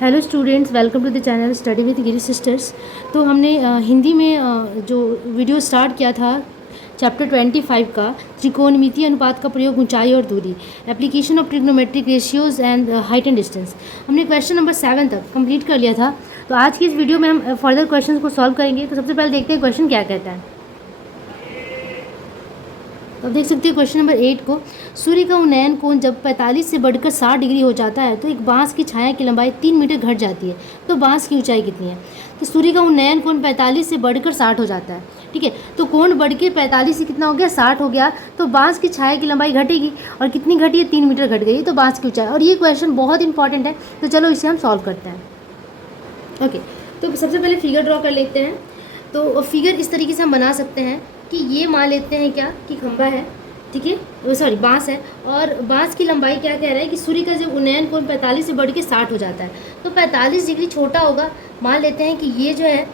Hello students, welcome to the channel study with Giri sisters. तो हमने हिंदी में जो वीडियो स्टार्ट किया था चैप्टर 25 का त्रिकोणमितीय अनुपात का प्रयोग, ऊंचाई और दूरी, application of trigonometric ratios and height and distance. हमने क्वेश्चन नंबर 7 तक कंप्लीट कर लिया था। तो आज की इस वीडियो में हम फर्दर क्वेश्चन को सॉल्व करेंगे। तो सबसे पहले देखते हैं क्वेश्चन क्या कहता है। अब देख सकते हैं क्वेश्चन नंबर 8 को, सूर्य का उन्नयन कोण जब 45 से बढ़कर 60 डिग्री हो जाता है तो एक बांस की छाया की लंबाई 3 मीटर घट जाती है, तो बांस की ऊंचाई कितनी है। तो सूर्य का उन्नयन कोण 45 से बढ़कर 60 हो जाता है, ठीक है। तो कोण बढ़ के 45 से कितना हो गया, 60 हो गया। तो बांस की छाया की लंबाई घटेगी, और कितनी घटी है, 3 मीटर घट गई, तो बांस की ऊंचाई। और ये क्वेश्चन बहुत इंपॉर्टेंट है, तो चलो इसे हम सॉल्व करते हैं। ओके, तो सबसे पहले फिगर ड्रॉ कर लेते हैं। तो फिगर इस तरीके से हम बना सकते हैं कि ये मान लेते हैं क्या कि खंभा है, ठीक है, सॉरी बांस है, और बांस की लंबाई क्या कह रहा है कि सूर्य का जब उन्नयन कोण 45 से बढ़ के 60 हो जाता है तो 45 डिग्री छोटा होगा। मान लेते हैं कि ये जो है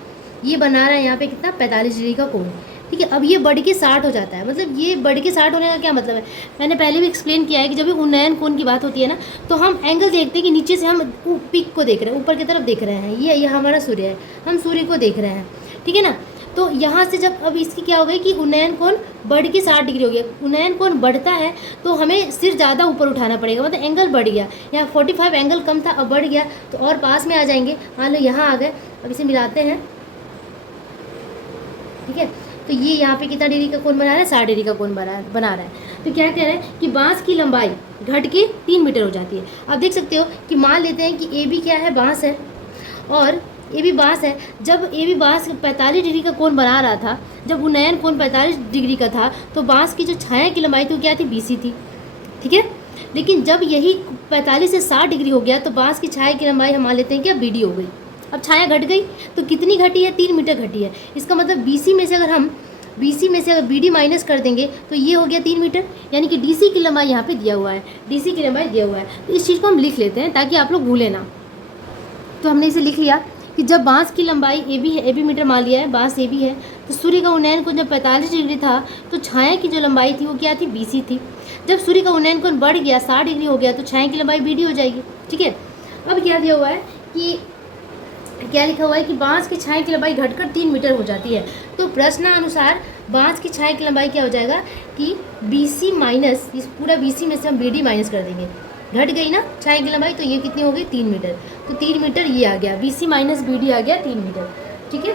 ये बना रहा है यहाँ पे कितना, 45 डिग्री का कोण, ठीक है। अब ये बढ़ के 60 हो जाता है, मतलब ये बढ़ के 60 होने का क्या मतलब है, मैंने पहले भी एक्सप्लेन किया है कि जब भी उन्नयन कोण की बात होती है ना, तो हम एंगल देखते हैं कि नीचे से हम पीक को देख रहे हैं, ऊपर की तरफ देख रहे हैं, ये हमारा सूर्य है, हम सूर्य को देख रहे हैं, ठीक है ना। तो यहाँ से जब अब इसकी क्या हो गई कि उन्नयन कोण बढ़ के 60 डिग्री हो गया। उन्नयन कोण बढ़ता है तो हमें सिर ज़्यादा ऊपर उठाना पड़ेगा, मतलब एंगल बढ़ गया। यहाँ 45 एंगल कम था, अब बढ़ गया, तो और पास में आ जाएंगे। मान लो यहाँ आ गए, अब इसे मिलाते हैं, ठीक है। तो ये यहाँ पे कितना डिग्री का कोण बना रहा है, 60 डिग्री का कोण बना रहा है। तो क्या कह रहा है कि बांस की लंबाई घट के 3 मीटर हो जाती है। अब देख सकते हो कि मान लेते हैं कि ए बी क्या है, बांस है, और ए बी बांस है। जब ए बी बांस 45 डिग्री का कोण बना रहा था, जब उन्नयन कोण 45 डिग्री का था, तो बांस की जो छाया की लंबाई थी वो क्या थी, BC थी, ठीक है। लेकिन जब यही 45 से 60 डिग्री हो गया तो बांस की छाया की लंबाई हम मान लेते हैं क्या, BD हो गई। अब छाया घट गई तो कितनी घटी है, 3 मीटर घटी है। इसका मतलब BC में से अगर BD माइनस कर देंगे तो ये हो गया 3 मीटर, यानी कि DC की लंबाई यहाँ पे दिया हुआ है, DC की लंबाई दिया हुआ है। तो इस चीज़ को हम लिख लेते हैं ताकि आप लोग भूलें ना। तो हमने इसे लिख लिया कि जब बांस की लंबाई ए बी मीटर मान लिया है, बांस AB है, तो सूर्य का उन्नयन कोण जब 45 डिग्री था तो छाया की जो लंबाई थी वो क्या थी, BC थी। जब सूर्य का उन्नयन कोण बढ़ गया, 60 डिग्री हो गया, तो छाया की लंबाई BD हो जाएगी, ठीक है। अब क्या दिया हुआ है कि क्या लिखा हुआ है कि बांस की छाया की लंबाई घटकर 3 मीटर हो जाती है। तो प्रश्नानुसार बांस की छाया की लंबाई क्या हो जाएगा कि BC माइनस, इस पूरा BC में से हम BD माइनस कर देंगे, घट गई ना छाया की लंबाई, तो ये कितनी हो गई, 3 मीटर। तो 3 मीटर ये आ गया, BC माइनस BD आ गया 3 मीटर, ठीक है,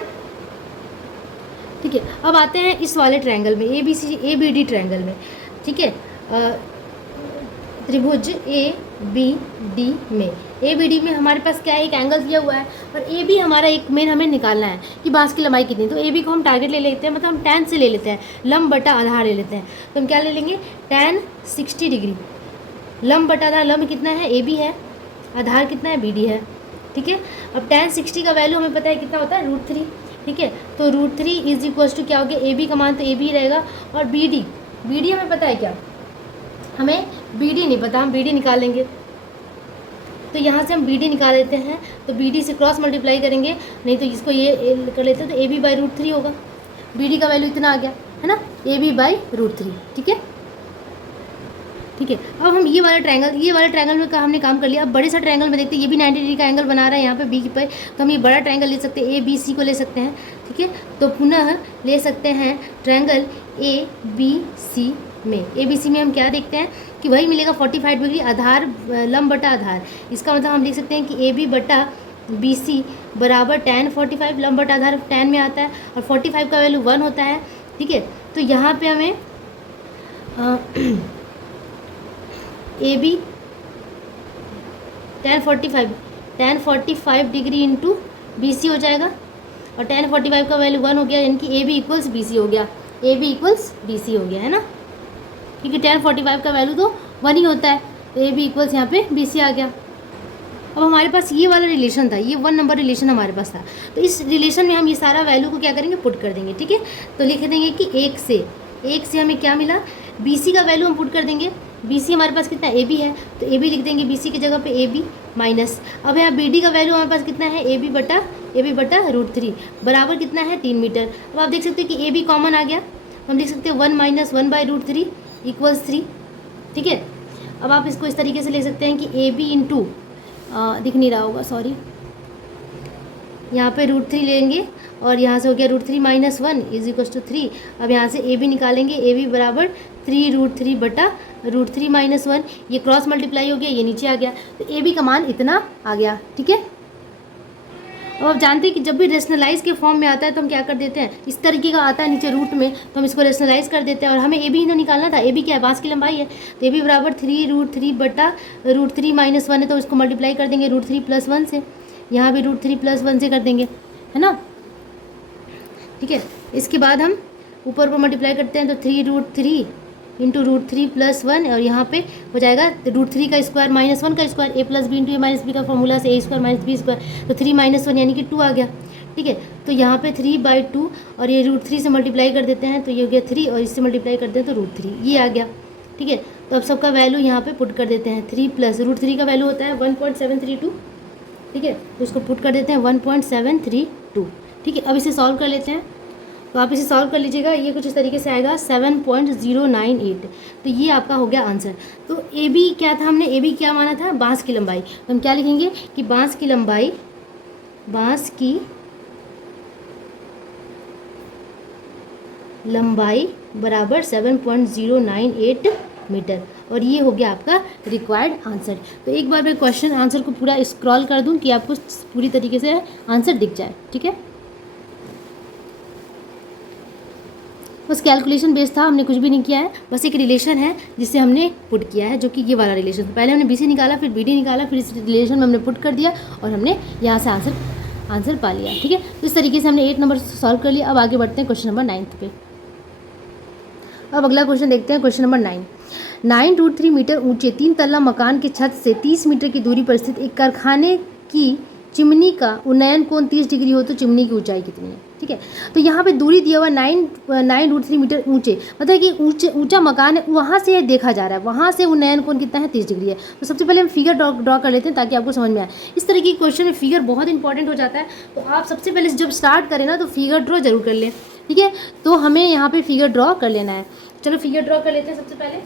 ठीक है। अब आते हैं इस वाले ट्रायंगल में, ABD ट्रायंगल में, ठीक है, त्रिभुज ABD में, ABD में हमारे पास क्या है, एक एंगल दिया हुआ है, और AB हमारा एक मेन हमें निकालना है कि बांस की लंबाई कितनी। तो AB को हम टारगेट ले लेते हैं, मतलब हम tan से ले लेते हैं, लंब बटा आधार ले लेते हैं। तो हम क्या ले लेंगे, tan 60 डिग्री, लंब बटा आधार, लंब कितना है, AB है, आधार कितना है, BD है, ठीक है। अब tan 60 का वैल्यू हमें पता है कितना होता है, √3, ठीक है। तो √3 इज इक्वल्स टू क्या हो गया, AB का मान तो AB रहेगा, और BD हमें पता है क्या, हमें BD नहीं पता, हम BD निकाल लेंगे। तो यहाँ से हम BD निकाल लेते हैं, तो BD से क्रॉस मल्टीप्लाई करेंगे, नहीं तो इसको ये कर लेते हैं, तो AB बाई √3 होगा। BD का वैल्यू इतना आ गया है ना, AB बाई √3, ठीक है, ठीक है। अब हम ये वाला ट्रायंगल में का हमने काम कर लिया। अब बड़े सा ट्रायंगल में देखते हैं, ये भी 90 डिग्री का एंगल बना रहा है यहाँ पे B पे, तो हम ये बड़ा ट्रायंगल ले सकते हैं, ABC को ले सकते हैं, ठीक है। तो पुनः ले सकते हैं ट्रायंगल ABC में। ABC में हम क्या देखते हैं कि वही मिलेगा 45 डिग्री, आधार लंब बटा आधार। इसका मतलब हम लिख सकते हैं कि AB बटा BC बराबर tan 45, लंब बटा आधार tan में आता है, और 45 का वैल्यू 1 होता है, ठीक है। तो यहाँ पे हमें AB tan 45 degree into BC हो जाएगा, और tan 45 का वैल्यू 1 हो गया, यानी कि AB इक्वल्स BC हो गया, AB इक्वल्स BC हो गया, है ना, क्योंकि tan 45 का वैल्यू तो 1 ही होता है, तो AB इक्वल्स यहाँ पे BC आ गया। अब हमारे पास ये वाला रिलेशन था, ये 1 नंबर रिलेशन हमारे पास था, तो इस रिलेशन में हम ये सारा वैल्यू को क्या करेंगे, पुट कर देंगे, ठीक है। तो लिख देंगे कि एक से हमें क्या मिला, BC का वैल्यू हम पुट कर देंगे। BC हमारे पास कितना, AB है, तो AB लिख देंगे BC की जगह पे AB माइनस। अब यहाँ BD का वैल्यू हमारे पास कितना है, AB बटा √3 बराबर कितना है, 3 मीटर। अब आप देख सकते हो कि AB कॉमन आ गया, हम लिख सकते हैं 1 माइनस 1 बाई √3 इक्वल्स 3, ठीक है। अब आप इसको इस तरीके से ले सकते हैं कि AB इंटू दिख नहीं रहा होगा, सॉरी। यहाँ पे √3 लेंगे और यहाँ से हो गया √3 - 1 = 3। अब यहाँ से ए बी निकालेंगे, ए बी बराबर 3√3 बटा √3 - 1। ये क्रॉस मल्टीप्लाई हो गया, ये नीचे आ गया, तो ए बी का मान इतना आ गया। ठीक है, अब आप जानते हैं कि जब भी रेशनलाइज के फॉर्म में आता है तो हम क्या कर देते हैं, इस तरीके का आता है नीचे रूट में, तो हम इसको रेशनलाइज कर देते हैं। और हमें ए बी ही तो निकालना था, ए बी क्या है, बांस की लंबाई है, तो ए बी बराबर 3√3 बटा √3 - 1 है, तो इसको मल्टीप्लाई कर देंगे √3 + 1 से, यहाँ भी √3 + 1 से कर देंगे, है ना। ठीक है, इसके बाद हम ऊपर पर मल्टीप्लाई करते हैं, तो 3√3 इंटू √3 + 1, और यहाँ पे हो जाएगा √3 का स्क्वायर - 1 का square, a + b into a - b का फॉर्मूला से a² - b², तो 3 - 1 यानी कि 2 आ गया। ठीक है, तो यहाँ पे 3/2 और ये √3 से मल्टीप्लाई कर देते हैं, तो ये हो गया 3 और इससे मल्टीप्लाई करते हैं तो √3, ये आ गया। ठीक है, तो अब सबका वैल्यू यहाँ पे पुट कर देते हैं, 3 + √3 का वैल्यू होता है 1.732। ठीक है, तो उसको पुट कर देते हैं 1.732। ठीक है, अब इसे सॉल्व कर लेते हैं, तो आप इसे सॉल्व कर लीजिएगा, ये कुछ इस तरीके से आएगा 7.098। तो ये आपका हो गया आंसर। तो ए बी क्या था, हमने ए बी क्या माना था, बांस की लंबाई, तो हम क्या लिखेंगे कि बांस की लंबाई बराबर 7.098 मीटर, और ये हो गया आपका रिक्वायर्ड आंसर। तो एक बार मैं क्वेश्चन आंसर को पूरा स्क्रॉल कर दूं कि आपको पूरी तरीके से आंसर दिख जाए। ठीक है, बस कैलकुलेशन बेस था, हमने कुछ भी नहीं किया है, बस एक रिलेशन है जिसे हमने पुट किया है, जो कि ये वाला रिलेशन। पहले हमने BC निकाला, फिर BD निकाला, फिर इस रिलेशन में हमने पुट कर दिया और हमने यहाँ से आंसर पा लिया। ठीक है, तो इस तरीके से हमने 8 नंबर सॉल्व कर लिया। अब आगे बढ़ते हैं क्वेश्चन नंबर 9 पे। अब अगला क्वेश्चन देखते हैं, क्वेश्चन नंबर 9 √3 मीटर ऊंचे 3 तल्ला मकान की छत से 30 मीटर की दूरी पर स्थित एक कारखाने की चिमनी का उन्नयन कोण 30 डिग्री हो तो चिमनी की ऊंचाई कितनी है। ठीक है, तो यहाँ पे दूरी दिया हुआ 9 √3 मीटर ऊंचे, मतलब कि ऊंचा मकान है, वहाँ से देखा जा रहा है, वहाँ से उन्नयन कोण कितना है, 30 डिग्री है। तो सबसे पहले हम फिगर ड्रॉ कर लेते हैं ताकि आपको समझ में आए। इस तरह की क्वेश्चन में फिगर बहुत इंपॉर्टेंट हो जाता है, तो आप सबसे पहले जब स्टार्ट करें ना तो फिगर ड्रॉ जरूर कर लें। ठीक है, तो हमें यहाँ पे फिगर ड्रॉ कर लेना है। चलो फिगर ड्रॉ कर लेते हैं। सबसे पहले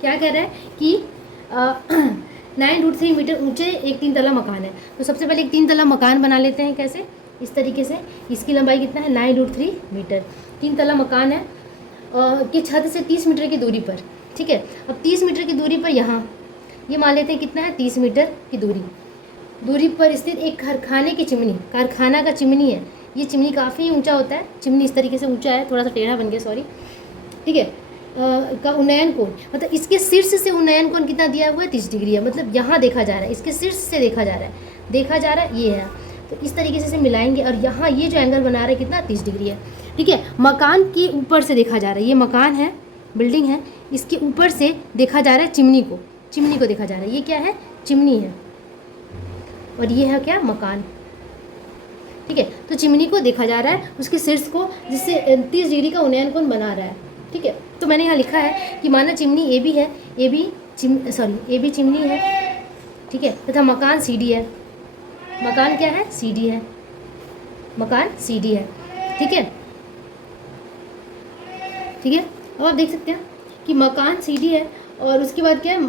क्या कह रहा है कि 9 √3 मीटर ऊंचे एक 3 तला मकान है, तो सबसे पहले एक 3 तला मकान बना लेते हैं। कैसे, इस तरीके से, इसकी लंबाई कितना है 9 √3 मीटर, 3 तला मकान है कि छत से 30 मीटर की दूरी पर। ठीक है, अब 30 मीटर की दूरी पर यहाँ ये मान लेते हैं कितना है, 30 मीटर की दूरी पर स्थित एक कारखाने की चिमनी, कारखाना का चिमनी है, ये चिमनी काफ़ी ऊंचा होता है, चिमनी इस तरीके से ऊंचा है, थोड़ा सा टेढ़ा बन गया, सॉरी। ठीक है, का उन्नयन कोण, मतलब इसके शीर्ष से उन्नयन कोण कितना दिया हुआ है, 30 डिग्री है, मतलब यहाँ देखा जा रहा है, इसके शीर्ष से देखा जा रहा है, ये है। तो इस तरीके से मिलाएंगे और यहाँ ये जो एंगल बना रहा है कितना, 30 डिग्री है। ठीक है, मकान के ऊपर से देखा जा रहा है, ये मकान है, बिल्डिंग है, इसके ऊपर से देखा जा रहा है चिमनी को देखा जा रहा है, ये क्या है, चिमनी है, और ये है क्या, मकान। ठीक है, तो चिमनी को देखा जा रहा है, उसके शीर्ष को, जिससे 30 डिग्री का उन्नयन कोण बना रहा है। ठीक है, तो मैंने यहाँ लिखा है कि माना चिमनी ए बी है, ए बी चिमनी है। ठीक है, तथा मकान CD है, मकान क्या है, CD है, मकान CD है। ठीक है, अब आप देख सकते हैं कि मकान CD है, और उसके बाद क्या है,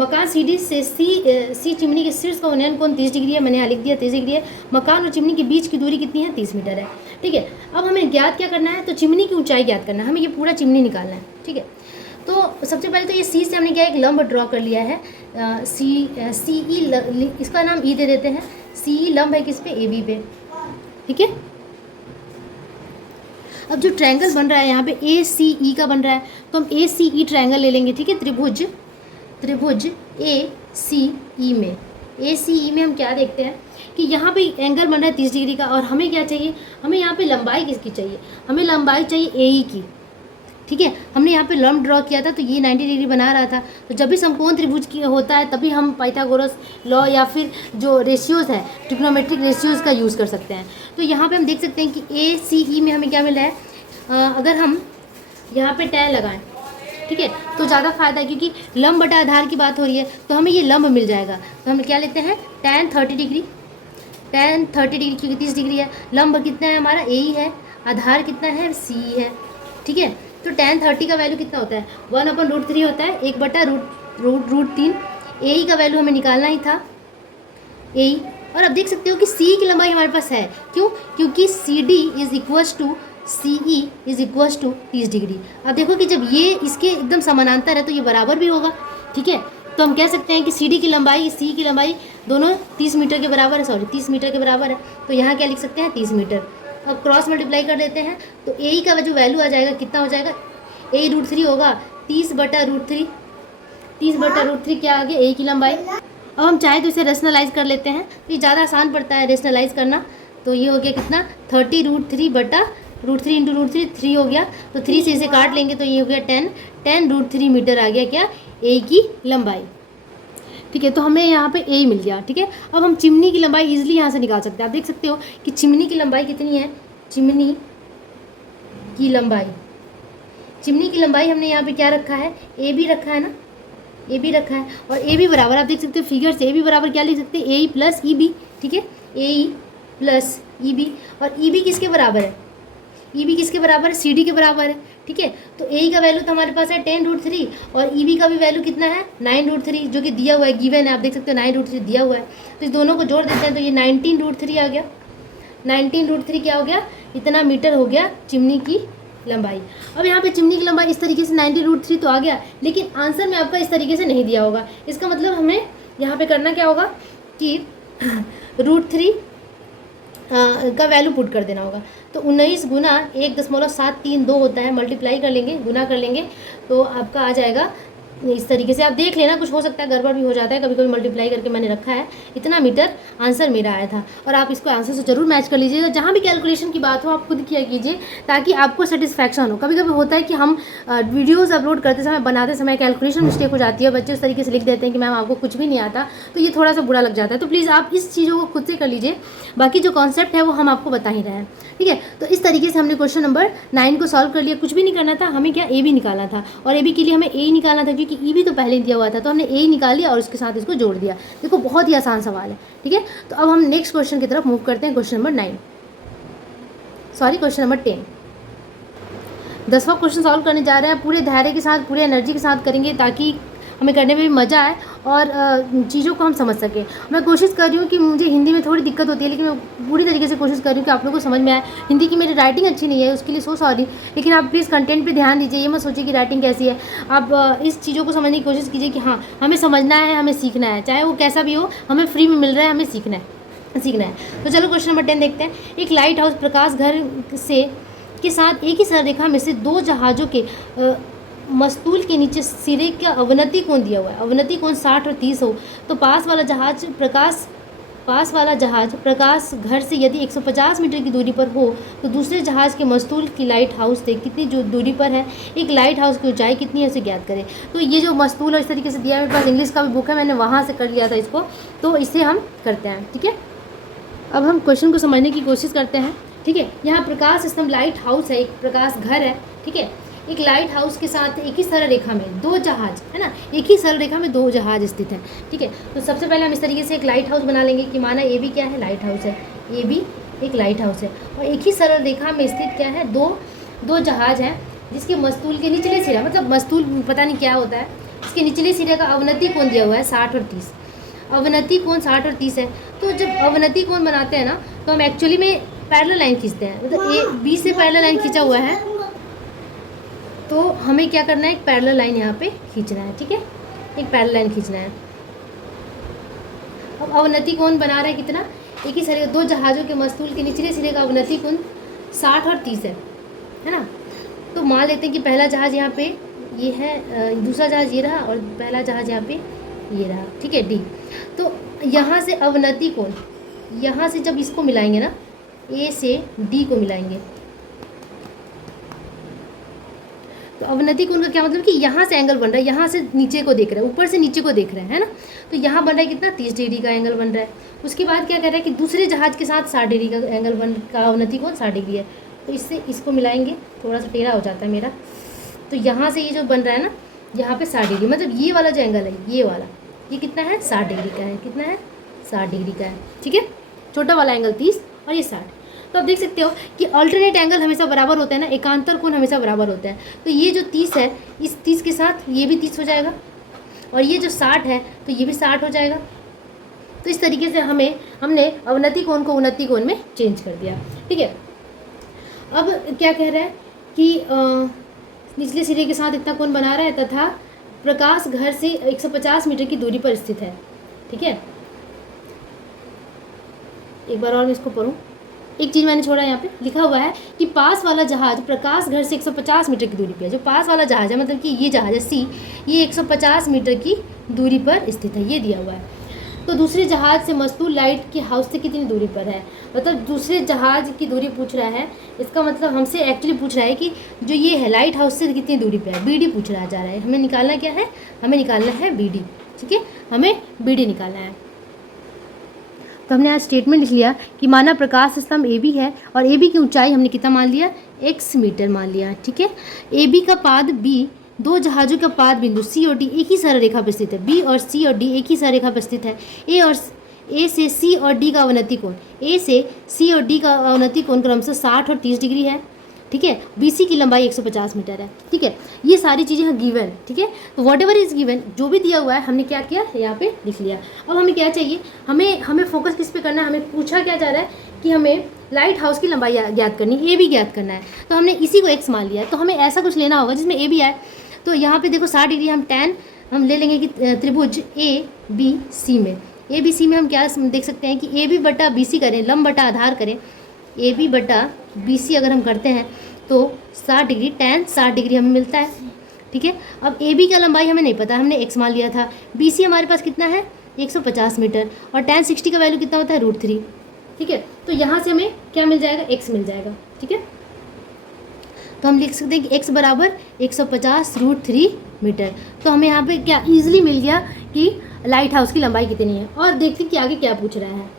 मकान CD से सी चिमनी के शीर्ष का उन्नयन कोण 30 डिग्री है, मैंने यहाँ लिख दिया 30 डिग्री है। मकान और चिमनी के बीच की दूरी कितनी है, 30 मीटर है। ठीक है, अब हमें ज्ञात क्या करना है, तो चिमनी की ऊंचाई ज्ञात करना है, हमें ये पूरा चिमनी निकालना है। ठीक है, तो सबसे पहले तो ये C से हमने क्या एक लंब ड्रॉ कर लिया है, CE, इसका नाम E दे देते हैं। CE लंब है किस पे, AB पे। ठीक है, अब जो ट्रायंगल बन रहा है यहाँ पे ACE का बन रहा है, तो हम ACE ट्रायंगल ले लेंगे। ठीक है, त्रिभुज ACE में हम क्या देखते हैं कि यहाँ पे एंगल बन रहा है 30 डिग्री का, और हमें क्या चाहिए, हमें यहाँ पे लंबाई किसकी चाहिए, हमें लंबाई चाहिए AE की। ठीक है, हमने यहाँ पे लंब ड्रॉ किया था, तो ये 90 डिग्री बना रहा था, तो जब भी समकोण त्रिभुज की होता है तभी हम पाइथागोरस लॉ या फिर जो रेशियोज़ है, ट्रिग्नोमेट्रिक रेशियोज़ का यूज़ कर सकते हैं। तो यहाँ पे हम देख सकते हैं कि ACE में हमें क्या मिल रहा है, अगर हम यहाँ पे tan लगाएं, ठीक है, तो ज़्यादा फायदा है, क्योंकि लंब बटा आधार की बात हो रही है, तो हमें ये लंब मिल जाएगा। तो हम क्या लेते हैं, tan 30 डिग्री, क्योंकि 30 डिग्री है, लंब कितना है हमारा AE है, आधार कितना है CE है। ठीक है, तो tan 30 का वैल्यू कितना होता है, 1/√3 होता है, 1/√3। AE का वैल्यू हमें निकालना ही था, ए। और अब देख सकते हो कि सी की लंबाई हमारे पास है, क्यों? क्योंकि C D is equals to C E is equals to 30 degree. अब देखो कि जब ये इसके एकदम समानांतर है तो ये बराबर भी होगा, ठीक है। तो हम कह सकते हैं कि सी डी की लंबाई, सी की लंबाई दोनों 30 मीटर के बराबर है, 30 मीटर के बराबर है। तो यहाँ क्या लिख सकते हैं? 30 मीटर। अब क्रॉस मल्टीप्लाई कर देते हैं तो ए का जो वैल्यू आ जाएगा कितना हो जाएगा? a√3 होगा 30/√3। 30/√3 क्या आ गया? ए की लंबाई। अब हम चाहे तो इसे रेशनलाइज कर लेते हैं, तो ये ज़्यादा आसान पड़ता है रेशनलाइज करना। तो ये हो गया कितना? 30√3/√3 इंटू √3 3 हो गया। तो 3 से इसे काट लेंगे तो ये हो गया 10√3 मीटर आ गया क्या? ए की लंबाई, ठीक है। तो हमें यहाँ पे ए मिल गया, ठीक है। अब हम चिमनी की लंबाई इजीली यहाँ से निकाल सकते हैं। आप देख सकते हो कि चिमनी की लंबाई कितनी है? चिमनी की लंबाई, चिमनी की लंबाई हमने यहाँ पे क्या रखा है? ए बी रखा है ना, ए बी रखा है। और ए बी बराबर आप देख सकते हो फिगर से, ए बी बराबर क्या लिख सकते हैं? ए ई प्लस ई बी, ठीक है। ए ई प्लस ई बी। और ई बी किसके बराबर है? ई बी किसके बराबर है? सी डी के बराबर है, ठीक है। तो ए का वैल्यू तो हमारे पास है 10√3 और ई बी का भी वैल्यू कितना है? 9√3, जो कि दिया हुआ है, गिवन है। आप देख सकते हो 9√3 दिया हुआ है। तो इस दोनों को जोड़ देते हैं तो ये 19√3 आ गया। 19√3 क्या हो गया? इतना मीटर हो गया चिमनी की लंबाई। अब यहाँ पे चिमनी की लंबाई इस तरीके से 19√3 तो आ गया, लेकिन आंसर में आपका इस तरीके से नहीं दिया होगा। इसका मतलब हमें यहाँ पे करना क्या होगा कि √3 का वैल्यू पुट कर देना होगा। तो 19 गुना 1.732 होता है, मल्टीप्लाई कर लेंगे, गुना कर लेंगे तो आपका आ जाएगा इस तरीके से। आप देख लेना, कुछ हो सकता है गड़बड़ भी हो जाता है, कभी कभी मल्टीप्लाई करके मैंने रखा है। इतना मीटर आंसर मेरा आया था। और आप इसको आंसर से जरूर मैच कर लीजिएगा। जहाँ भी कैलकुलेशन की बात हो आप खुद किया कीजिए ताकि आपको सेटिस्फैक्शन हो। कभी कभी होता है कि हम वीडियोज़ अपलोड करते समय, बनाते समय कैलकुलेशन मिस्टेक हो जाती है, बच्चे उस तरीके से लिख देते हैं कि मैम आपको कुछ भी नहीं आता, तो ये थोड़ा सा बुरा लग जाता है। तो प्लीज़ आप इस चीज़ों को खुद से कर लीजिए। बाकी जो कॉन्सेप्ट है वो हम आपको बता ही रहे हैं, ठीक है। तो इस तरीके से हमने क्वेश्चन नंबर 9 को सॉल्व कर लिया। कुछ भी नहीं करना था हमें, क्या ए बी निकालना था। और ए बी के लिए हमें ए निकालना था क्योंकि ई बी तो पहले दिया हुआ था, तो हमने ए निकाल लिया और उसके साथ इसको जोड़ दिया। देखो बहुत ही आसान सवाल है, ठीक है। तो अब हम नेक्स्ट क्वेश्चन की तरफ मूव करते हैं। Question number 10। 10वां क्वेश्चन सॉल्व करने जा रहे हैं। पूरे धैर्य के साथ, पूरे एनर्जी के साथ करेंगे ताकि हमें करने में भी मज़ा आए और चीज़ों को हम समझ सकें। मैं कोशिश कर रही हूँ कि मुझे हिंदी में थोड़ी दिक्कत होती है, लेकिन मैं पूरी तरीके से कोशिश कर रही हूँ कि आप लोगों को समझ में आए। हिंदी की मेरी राइटिंग अच्छी नहीं है, उसके लिए सो सॉरी, लेकिन आप प्लीज़ कंटेंट पे ध्यान दीजिए। ये मत सोचिए कि राइटिंग कैसी है। आप इस चीज़ों को समझने की कोशिश कीजिए कि हाँ हमें समझना है, हमें सीखना है, चाहे वो कैसा भी हो, हमें फ्री में मिल रहा है, हमें सीखना है। तो चलो क्वेश्चन नंबर 10 देखते हैं। एक लाइट हाउस प्रकाश घर से के साथ एक ही सररेखा में से दो जहाज़ों के मस्तूल के नीचे सिरे का अवनति कोण दिया हुआ है। अवनति कोण 60 और 30 हो तो पास वाला जहाज प्रकाश घर से यदि 150 मीटर की दूरी पर हो तो दूसरे जहाज़ के मस्तूल की लाइट हाउस से कितनी जो दूरी पर है। एक लाइट हाउस की ऊंचाई कितनी है उसे ज्ञात करें। तो ये जो मस्तूल है इस तरीके से दिया है, मेरे पास इंग्लिश का भी बुक है, मैंने वहाँ से कर लिया था इसको, तो इसे हम करते हैं, ठीक है। अब हम क्वेश्चन को समझने की कोशिश करते हैं, ठीक है। यहाँ प्रकाश स्तंभ लाइट हाउस है, एक प्रकाश घर है, ठीक है। एक लाइट हाउस के साथ एक ही सरल रेखा में दो जहाज है ना, एक ही सरल रेखा में दो जहाज स्थित हैं, ठीक है। तो सबसे पहले हम इस तरीके से एक लाइट हाउस बना लेंगे कि माना ए बी क्या है? लाइट हाउस है। ए बी एक लाइट हाउस है और एक ही सरल रेखा में स्थित क्या है? दो जहाज हैं जिसके मस्तूल के निचले सिरा, मतलब मस्तूल पता नहीं क्या होता है, इसके निचले सिरे का अवनति कोण दिया हुआ है 60 और 30। अवनति कोण 60 और 30 है। तो जब अवनति कोण बनाते हैं ना तो हम एक्चुअली में पैरेलल लाइन खींचते हैं, मतलब ए बी से पैरेलल लाइन खींचा हुआ है, तो हमें क्या करना है? एक पैरेलल लाइन यहाँ पे खींचना है, ठीक है। एक पैरेलल लाइन खींचना है। अब अवनति कोण बना रहे हैं कितना? एक ही सिरे, दो जहाज़ों के मस्तूल के निचले सिरे का अवनति कोण 60 और 30 है ना। तो मान लेते हैं कि पहला जहाज़ यहाँ पे ये है, दूसरा जहाज़ ये रहा और पहला जहाज़ यहाँ पे ये रहा, ठीक है, डी। तो यहाँ से अवनति कोण, यहाँ से जब इसको मिलाएंगे ना, ए से डी को मिलाएंगे, तो अवनति कोण का क्या मतलब कि यहाँ से एंगल बन रहा है, यहाँ से नीचे को देख रहे हैं, ऊपर से नीचे को देख रहे हैं, है ना। तो यहाँ बन रहा है कितना? 30 डिग्री का एंगल बन रहा है। उसके बाद क्या कर रहा है कि दूसरे जहाज के साथ 60 डिग्री का एंगल का अवनति कोण 60 डिग्री है। तो इससे इसको मिलाएंगे, थोड़ा सा टेढ़ा हो जाता है मेरा, तो यहाँ से ये जो बन रहा है ना, यहाँ पे 60 डिग्री, मतलब ये वाला जो एंगल है, ये वाला, ये कितना है? 60 डिग्री का है। कितना है? 60 डिग्री का है, ठीक है। छोटा वाला एंगल 30 और ये 60। तो आप देख सकते हो कि अल्टरनेट एंगल हमेशा बराबर होता है ना, एकांतर कोण हमेशा बराबर होता है। तो ये जो 30 है, इस 30 के साथ ये भी 30 हो जाएगा और ये जो 60 है तो ये भी 60 हो जाएगा, तो इस तरीके से हमने अवनति कोण को उन्नति कोण में चेंज कर दिया। ठीक है, अब क्या कह रहा है कि निचले सिरे के साथ इतना कोण बना रहा है तथा प्रकाश घर से 150 मीटर की दूरी पर स्थित है। ठीक है, एक बार और मैं इसको पढ़ूँ। एक चीज़ मैंने छोड़ा, यहाँ पे लिखा हुआ है कि पास वाला जहाज प्रकाश घर से 150 मीटर की दूरी पर है। जो पास वाला जहाज है, मतलब कि ये जहाज है सी, ये 150 मीटर की दूरी पर स्थित है, ये दिया हुआ है। तो दूसरे जहाज से मस्तूल लाइट के हाउस से कितनी दूरी पर है, मतलब दूसरे जहाज की दूरी पूछ रहा है। इसका मतलब हमसे एक्चुअली पूछ रहा है कि जो ये है लाइट हाउस से कितनी दूरी पर है, बीडी पूछ रहा जा रहा है। हमें निकालना क्या है, हमें निकालना है बीडी। ठीक है, हमें बीडी निकालना है। तो हमने आज स्टेटमेंट लिख लिया कि माना प्रकाश स्तंभ ए बी है और ए बी की ऊंचाई हमने कितना मान लिया, x मीटर मान लिया। ठीक है, ए बी का पाद बी दो जहाज़ों का पाद बिंदु सी और डी एक ही सरल रेखा पर स्थित है। बी और सी और डी एक ही सरल रेखा पर स्थित है। ए से सी और डी का अवनति कोण, ए से सी और डी का अवनति कोण क्रमशः 60 और 30 डिग्री है। ठीक है, बीसी की लंबाई 150 मीटर है। ठीक है, ये सारी चीज़ें हैं गिवन। ठीक है, तो वॉट एवर इज गिवन, जो भी दिया हुआ है हमने क्या किया, यहाँ पे लिख लिया। अब हमें क्या चाहिए, हमें फोकस किस पे करना है, हमें पूछा क्या जा रहा है कि हमें लाइट हाउस की लंबाई ज्ञात करनी है, ए भी ज्ञात करना है। तो हमने इसी को एक्स मान लिया है, तो हमें ऐसा कुछ लेना होगा जिसमें ए भी आए। तो यहाँ पे देखो 60 डिग्री हम ले लेंगे कि त्रिभुज ए बी सी में, ए बी सी में हम क्या देख सकते हैं कि ए बी बटा बी सी करें, लंब बटा आधार करें, ए बी बटा बी सी अगर हम करते हैं तो 60 डिग्री, tan 60 डिग्री हमें मिलता है। ठीक है, अब ए बी का लंबाई हमें नहीं पता, हमने एक्स मान लिया था। बी सी हमारे पास कितना है 150 मीटर और tan 60 का वैल्यू कितना होता है √3। ठीक है, तो यहाँ से हमें क्या मिल जाएगा, एक्स मिल जाएगा। ठीक है, तो हम लिख सकते हैं कि x बराबर 150 √3 मीटर। तो हमें यहाँ पे क्या ईजिली मिल गया कि लाइट हाउस की लंबाई कितनी है। और देखते हैं कि आगे क्या पूछ रहा है।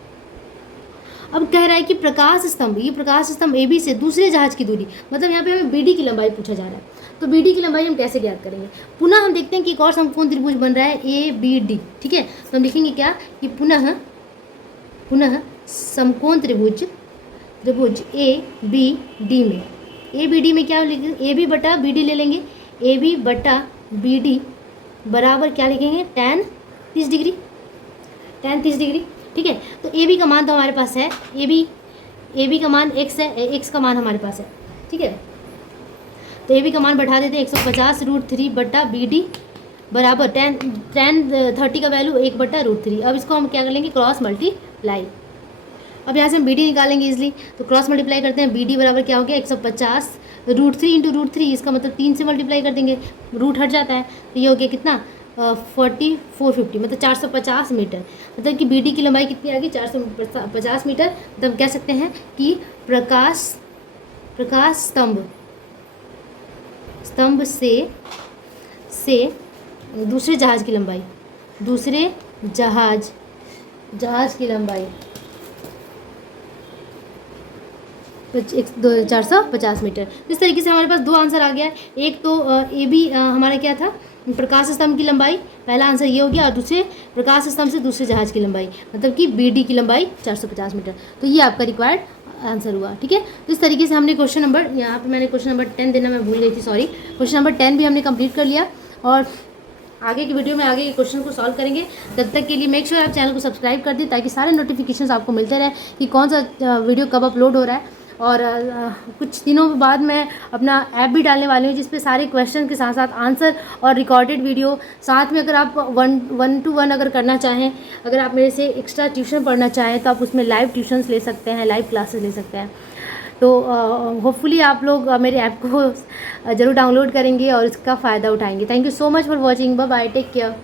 अब कह रहा है कि प्रकाश स्तंभ, ये प्रकाश स्तंभ ए बी से दूसरे जहाज की दूरी, मतलब यहाँ पे हमें बी डी की लंबाई पूछा जा रहा है। तो बी डी की लंबाई हम कैसे ज्ञात करेंगे, पुनः हम देखते हैं कि एक और समकोण त्रिभुज बन रहा है ए बी डी। ठीक है, तो हम लिखेंगे क्या कि पुनः समकोण त्रिभुज ए बी डी में, ए बी डी में क्या लिखेंगे, ए बी बटा बी डी ले लेंगे, ए बी बटा बी डी बराबर क्या लिखेंगे tan 30 डिग्री, tan 30 डिग्री। ठीक है, तो ए बी का मान तो हमारे पास है, ए बी का मान x है, x का मान हमारे पास है। ठीक है, तो ए बी का मान बढ़ा देते हैं 150 √3 बटा बी डी बराबर tan 30 का वैल्यू 1 बटा √3। अब इसको हम क्या कर लेंगे, क्रॉस मल्टीप्लाई। अब यहाँ से हम बी डी निकालेंगे इजली, तो क्रॉस मल्टीप्लाई करते हैं। बी डी बराबर क्या हो गया 150 √3 इंटू √3, इसका मतलब 3 से मल्टीप्लाई कर देंगे, रूट हट जाता है, तो ये हो गया कितना 4450, मतलब 450 मीटर। मतलब कि बी डी की लंबाई कितनी आ गई 450 मीटर। मतलब कह सकते हैं कि प्रकाश स्तंभ से दूसरे जहाज की लंबाई, जहाज की लंबाई 450 मीटर। इस तरीके से हमारे पास दो आंसर आ गया है। एक तो ए बी हमारा क्या था, प्रकाश स्तंभ की लंबाई, पहला आंसर ये हो गया, और दूसरे प्रकाश स्तंभ से दूसरे जहाज की लंबाई, मतलब कि बी डी की लंबाई 450 मीटर। तो ये आपका रिक्वायर्ड आंसर हुआ। ठीक है, तो इस तरीके से हमने क्वेश्चन नंबर, यहाँ पे मैंने क्वेश्चन नंबर 10 देना मैं भूल गई थी, सॉरी। क्वेश्चन नंबर 10 भी हमने कंप्लीट कर लिया और आगे की वीडियो में आगे के क्वेश्चन को सॉल्व करेंगे। तब तक के लिए मेक श्योर आप चैनल को सब्सक्राइब कर दें ताकि सारे नोटिफिकेशंस आपको मिलते रहे कि कौन सा वीडियो कब अपलोड हो रहा है। और कुछ दिनों बाद मैं अपना ऐप भी डालने वाली हूँ जिस पे सारे क्वेश्चन के साथ साथ आंसर और रिकॉर्डेड वीडियो साथ में, अगर आप 1-to-1 अगर करना चाहें, अगर आप मेरे से एक्स्ट्रा ट्यूशन पढ़ना चाहें तो आप उसमें लाइव ट्यूशन्स ले सकते हैं, लाइव क्लासेस ले सकते हैं। तो होपफुली आप लोग मेरे ऐप को ज़रूर डाउनलोड करेंगे और इसका फ़ायदा उठाएंगे। Thank you so much for watching, bye bye, take care.